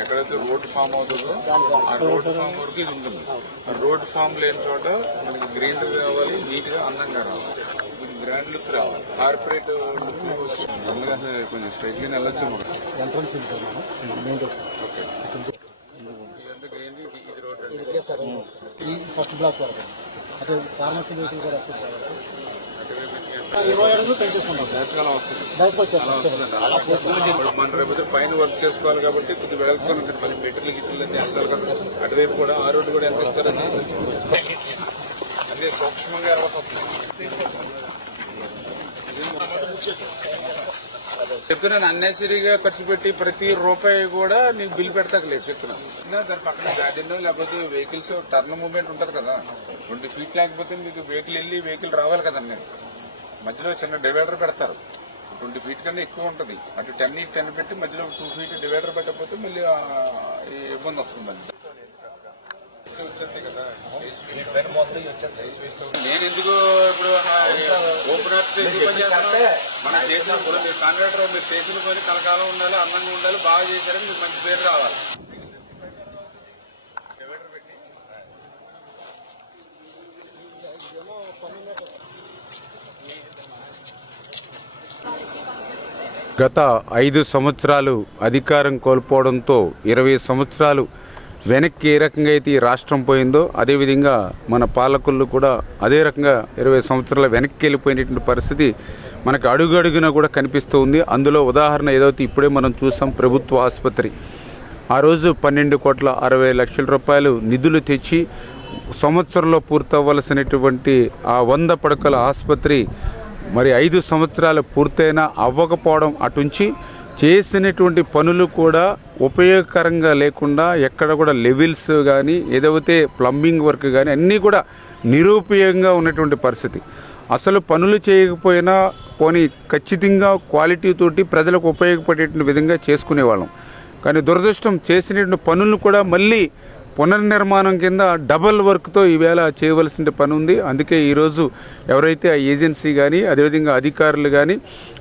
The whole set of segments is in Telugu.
ఎక్కడైతే రోడ్ ఫామ్ అవుతుందో ఆ రోడ్ ఫామ్ వరకు ఇది ఉంటుంది. రోడ్ ఫామ్ లేని చోట మనకి గ్రీన్ కావాలి, నీట్ గా అందంగా రావాలి, గ్రాండ్ లుక్ రావాలి, కార్పొరేట్ లుక్ కొంచెం స్ట్రైట్ గా వెళ్ళొచ్చు. గ్రీన్ ఇది రోడ్ ఫస్ట్ బ్లాక్ వరకు అదే ఫార్మసీ వెహికల్ కూడా మన రేపు పైన వర్క్ చేసుకోవాలి కాబట్టి కొద్దిగా వెళ్తాను. మళ్ళీ మెటీరియల్ గిట్లు వెళ్తారు కదా, అటువైపు కూడా ఆ రోడ్డు కూడా ఎంత ఇస్తారని అదే సూక్ష్మంగా చెప్తున్నాను. అన్నెసరీగా ఖర్చు పెట్టి ప్రతి రూపాయి కూడా నీకు బిల్ పెడతాకలేదు చెప్తున్నా. దాని పక్కన గార్డెన్ లేకపోతే వెహికల్స్ టర్న్ మూవ్మెంట్ ఉంటుంది కదా, 20 feet లేకపోతే మీకు వెహికల్ వెళ్ళి వెహికల్ రావాలి కదండి. మధ్యలో చిన్న డివైడర్ పెడతారు, 20 feet కన్నా ఎక్కువ ఉంటుంది. అటు 10 పెట్టి మధ్యలో 2 feet డివైడర్ పెట్టకపోతే మళ్ళీ ఇబ్బంది వస్తుంది. మళ్ళీ నేను ఎందుకు ఇప్పుడు ఓపెన్ మనం చేసిన కాంట్రాక్టర్ మీరు చేసిన పని కలకాలం ఉండాలి, అందంగా ఉండాలి, బాగా చేశారని మీకు మంచి పేరు రావాలి. గత 5 సంవత్సరాలు అధికారం కోల్పోవడంతో 20 సంవత్సరాలు వెనక్కి ఏ రకంగా అయితే ఈ రాష్ట్రం పోయిందో అదేవిధంగా మన పాలకులు కూడా అదే రకంగా 20 సంవత్సరాల వెనక్కి వెళ్ళిపోయినటువంటి పరిస్థితి మనకు అడుగడుగునా కూడా కనిపిస్తూ ఉంది. అందులో ఉదాహరణ ఏదైతే ఇప్పుడే మనం చూసాం, ప్రభుత్వ ఆసుపత్రి ఆ రోజు 12,60,00,000 రూపాయలు నిధులు తెచ్చి సంవత్సరంలో పూర్తవ్వాల్సినటువంటి ఆ 100 పడకల ఆసుపత్రి మరి 5 సంవత్సరాలు పూర్తయినా అవ్వకపోవడం అటుంచి చేసినటువంటి పనులు కూడా ఉపయోగకరంగా లేకుండా ఎక్కడ కూడా లెవెల్స్ కానీ ఏదైతే ప్లంబింగ్ వర్క్ కానీ అన్నీ కూడా నిరుపయోగంగా ఉన్నటువంటి పరిస్థితి. అసలు పనులు చేయకపోయినా పోనీ ఖచ్చితంగా క్వాలిటీతోటి ప్రజలకు ఉపయోగపడేటువంటి విధంగా చేసుకునేవాళ్ళం. కానీ దురదృష్టం చేసినటువంటి పనులను కూడా మళ్ళీ పునర్నిర్మాణం కింద డబల్ వర్క్తో ఈవేళ చేయవలసిన పని ఉంది. అందుకే ఈరోజు ఎవరైతే ఆ ఏజెన్సీ కానీ అదేవిధంగా అధికారులు కానీ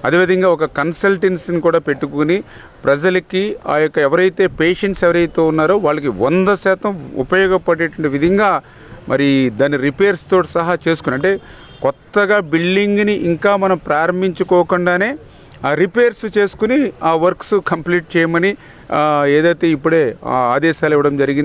అదేవిధంగా ఒక కన్సల్టెన్సీని కూడా పెట్టుకుని ప్రజలకి ఆ యొక్క ఎవరైతే పేషెంట్స్ ఎవరైతే ఉన్నారో వాళ్ళకి 100% ఉపయోగపడేటువంటి విధంగా మరి దాని రిపేర్స్ తోటి సహా చేసుకుని, అంటే కొత్తగా బిల్డింగ్ని ఇంకా మనం ప్రారంభించుకోకుండానే ఆ రిపేర్స్ చేసుకుని ఆ వర్క్స్ కంప్లీట్ చేయమని ఏదైతే ఇప్పుడే ఆదేశాలు ఇవ్వడం జరిగింది.